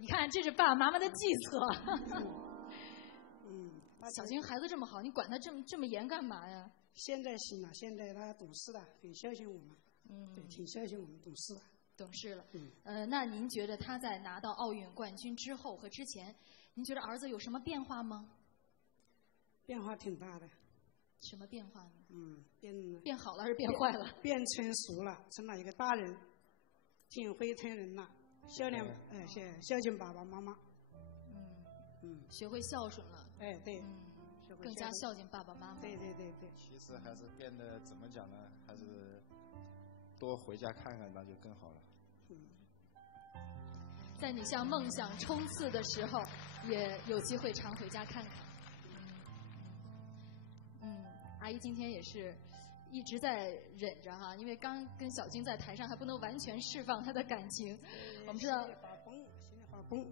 你看，这是爸爸妈妈的计策。小军孩子这么好，你管他这么严干嘛呀？现在行了，现在他懂事了，很孝敬我们。对，挺孝敬我们，懂事了。懂事了。那您觉得他在拿到奥运冠军之后和之前，您觉得儿子有什么变化吗？变化挺大的。什么变化呢？变好了还是变坏了？变成熟了，成了一个大人，挺会疼人了，孝敬爸爸妈妈。学会孝顺了。对。更加孝敬爸爸妈妈。对。其实还是变得怎么讲呢？还是多回家看看，那就更好了。在你向梦想冲刺的时候，也有机会常回家看看。阿姨今天也是一直在忍着哈，因为刚跟小军在台上还不能完全释放他的感情。我们知道心里发崩，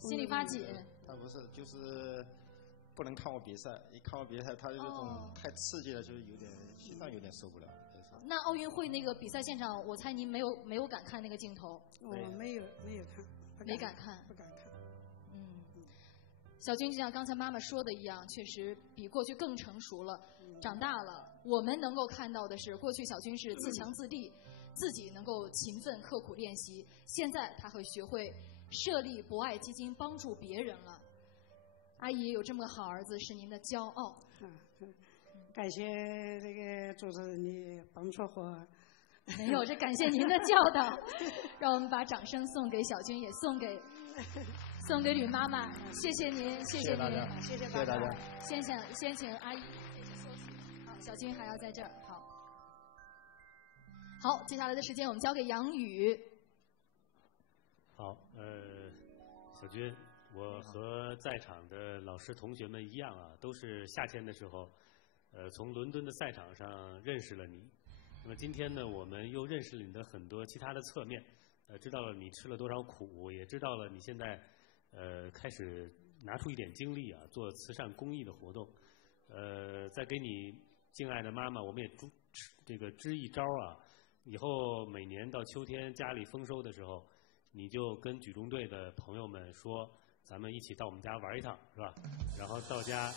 心里发紧。他不是，就是不能看我比赛，一看我比赛，他这种太刺激了，就有点心脏有点受不了。那奥运会那个比赛现场，我猜您没有敢看那个镜头。我没有看，没敢看，不敢看。小军就像刚才妈妈说的一样，确实比过去更成熟了，长大了。我们能够看到的是，过去小军是自强自立，自己能够勤奋刻苦练习，现在他会学会设立博爱基金，帮助别人了。阿姨有这么个好儿子，是您的骄傲。感谢这个主持人的帮助和。没有，这感谢您的教导。让我们把掌声送给小军，也送给吕妈妈。谢谢您，谢谢您，谢谢大家。先请阿姨休息。好，小军还要在这儿。好，接下来的时间我们交给杨宇。好，小军，我和在场的老师同学们一样啊，都是夏天的时候，从伦敦的赛场上认识了你。那么今天呢，我们又认识了你的很多其他的侧面，知道了你吃了多少苦，也知道了你现在开始拿出一点精力啊，做慈善公益的活动。再给你敬爱的妈妈，我们也支一招啊，以后每年到秋天家里丰收的时候，你就跟举重队的朋友们说，咱们一起到我们家玩一趟，是吧？然后到家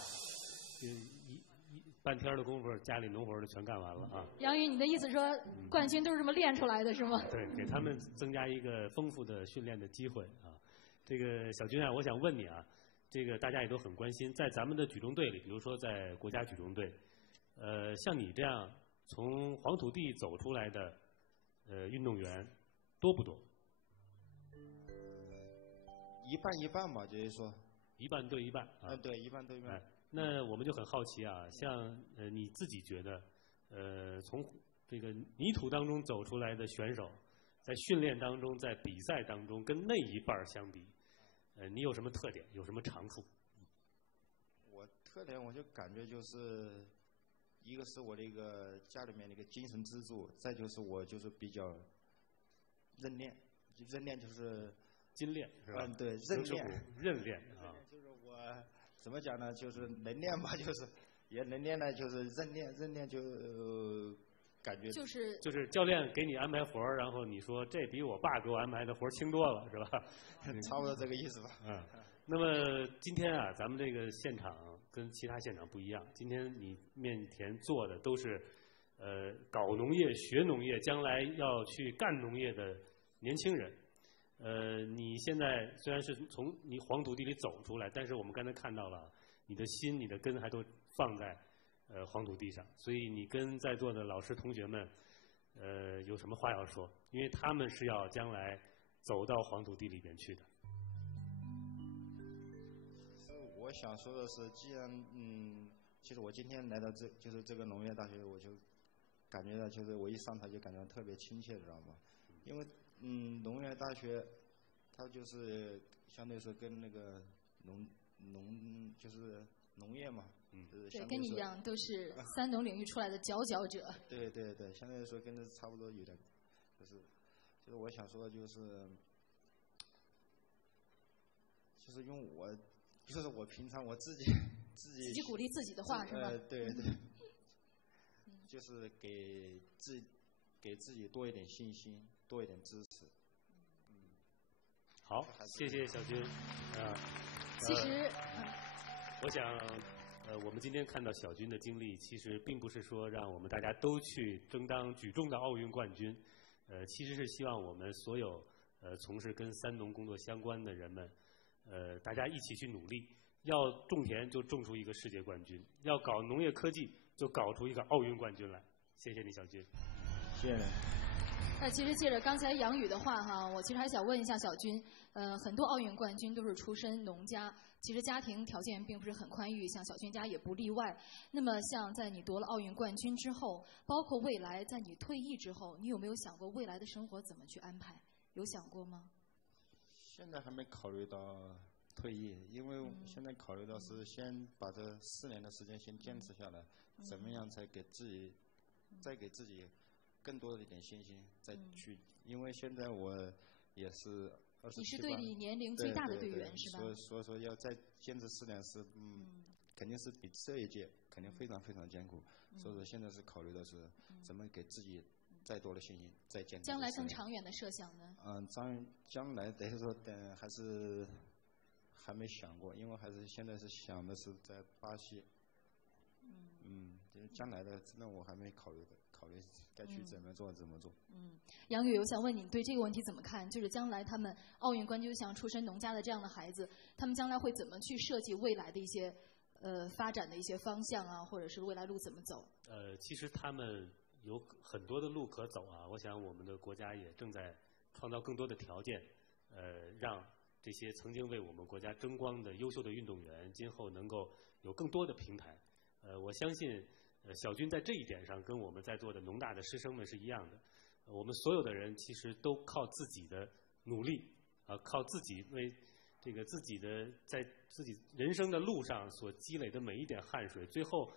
半天的功夫，家里农活就全干完了啊！杨宇，你的意思说，冠军都是这么练出来的，是吗？对，给他们增加一个丰富的训练的机会啊！这个小军啊，我想问你啊，这个大家也都很关心，在咱们的举重队里，比如说在国家举重队，像你这样从黄土地走出来的运动员多不多？一半一半吧，就是说一半对一半啊。对，一半对一半。那我们就很好奇啊，像你自己觉得，从这个泥土当中走出来的选手，在训练当中，在比赛当中，跟那一半相比，你有什么特点，有什么长处？我特点我就感觉就是，一个是我的一个家里面的一个精神支柱，再就是我就是比较认练就是精练是吧？对，认练啊。就是我怎么讲呢？就是能练吧，就是也能练呢，就是认练就感觉就是教练给你安排活儿，然后你说这比我爸给我安排的活儿轻多了，是吧？差不多这个意思吧。那么今天啊，咱们这个现场跟其他现场不一样，今天你面前坐的都是搞农业、学农业，将来要去干农业的年轻人。你现在虽然是从你黄土地里走出来，但是我们刚才看到了，你的心、你的根还都放在黄土地上，所以你跟在座的老师同学们，有什么话要说？因为他们是要将来走到黄土地里边去的。我想说的是，既然其实我今天来到就是这个农业大学，我就感觉到就是我一上台就感觉到特别亲切，知道吗？因为农业大学，它就是相对说跟那个就是农业嘛，对，跟你一样都是三农领域出来的佼佼者。对，相对来说跟这差不多有点，就是我想说的就是用就是我平常我自己鼓励自己的话是吧？对，就是给自己多一点信心，多一点支持。好，谢谢小军。其实，我想，我们今天看到小军的经历，其实并不是说让我们大家都去争当举重的奥运冠军，其实是希望我们所有从事跟三农工作相关的人们，大家一起去努力。要种田就种出一个世界冠军，要搞农业科技就搞出一个奥运冠军来。谢谢你，小军。谢谢。那其实借着刚才杨宇的话哈，我其实还想问一下小军，很多奥运冠军都是出身农家，其实家庭条件并不是很宽裕，像小军家也不例外。那么像在你夺了奥运冠军之后，包括未来在你退役之后，你有没有想过未来的生活怎么去安排？有想过吗？现在还没考虑到退役，因为现在考虑到是先把这4年的时间先坚持下来，怎么样才给自己再给自己更多的一点信心，再去，因为现在我也是27。你是队里年龄最大的队员是吧？所以说要再坚持4年是肯定是比这一届肯定非常非常艰苦，所以说现在是考虑的是怎么给自己再多的信心，再坚持。将来更长远的设想呢？将来等于说还是还没想过，因为还是现在是想的是在巴西。就是将来的，那我还没考虑该去怎么做。杨宇，我想问你对这个问题怎么看？就是将来他们奥运冠军像出身农家的这样的孩子，他们将来会怎么去设计未来的一些发展的一些方向啊，或者是未来路怎么走？其实他们有很多的路可走啊。我想我们的国家也正在创造更多的条件，让这些曾经为我们国家争光的优秀的运动员，今后能够有更多的平台。我相信小军在这一点上跟我们在座的农大的师生们是一样的。我们所有的人其实都靠自己的努力，靠自己为这个自己的在自己人生的路上所积累的每一点汗水，最后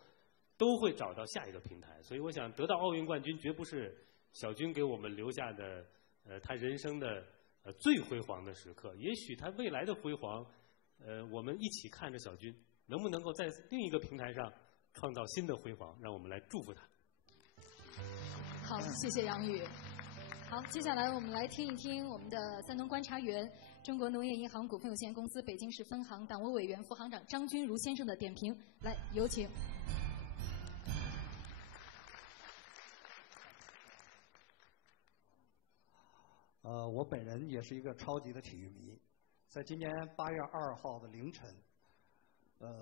都会找到下一个平台。所以我想得到奥运冠军绝不是小军给我们留下的他人生的最辉煌的时刻，也许他未来的辉煌我们一起看着小军能不能够在另一个平台上创造新的辉煌，让我们来祝福他。好，谢谢杨宇。好，接下来我们来听一听我们的三农观察员、中国农业银行股份有限公司北京市分行党委委员、副行长张军如先生的点评。来，有请。我本人也是一个超级的体育迷，在今年8月2号的凌晨，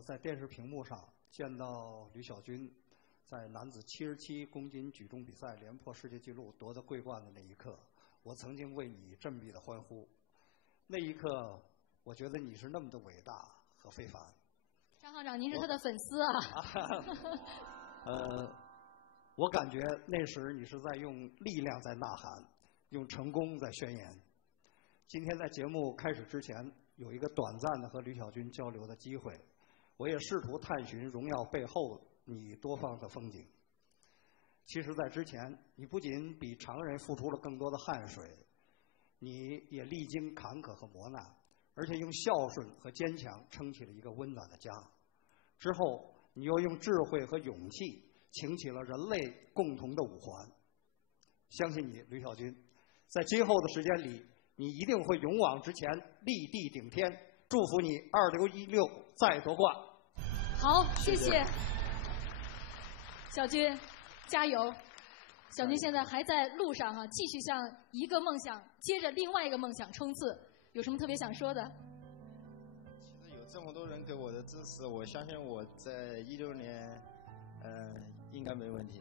在电视屏幕上见到吕小军在男子77公斤举重比赛连破世界纪录夺得桂冠的那一刻，我曾经为你振臂的欢呼。那一刻，我觉得你是那么的伟大和非凡。张行长，您是他的粉丝啊。我感觉那时你是在用力量在呐喊，用成功在宣言。今天在节目开始之前，有一个短暂的和吕小军交流的机会，我也试图探寻荣耀背后你多方的风景。其实在之前，你不仅比常人付出了更多的汗水，你也历经坎坷和磨难，而且用孝顺和坚强撑起了一个温暖的家。之后你又用智慧和勇气擎起了人类共同的五环。相信你，吕小军，在今后的时间里，你一定会勇往直前，立地顶天。祝福你2016再夺冠。好，谢谢小军，加油！小军现在还在路上啊，继续向一个梦想接着另外一个梦想冲刺。有什么特别想说的？其实有这么多人给我的支持，我相信我在16年，应该没问题。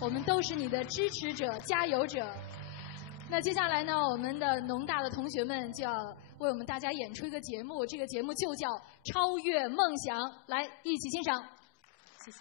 我们都是你的支持者、加油者。那接下来呢，我们的农大的同学们就要为我们大家演出一个节目，这个节目就叫《超越梦想》，来一起欣赏。谢谢。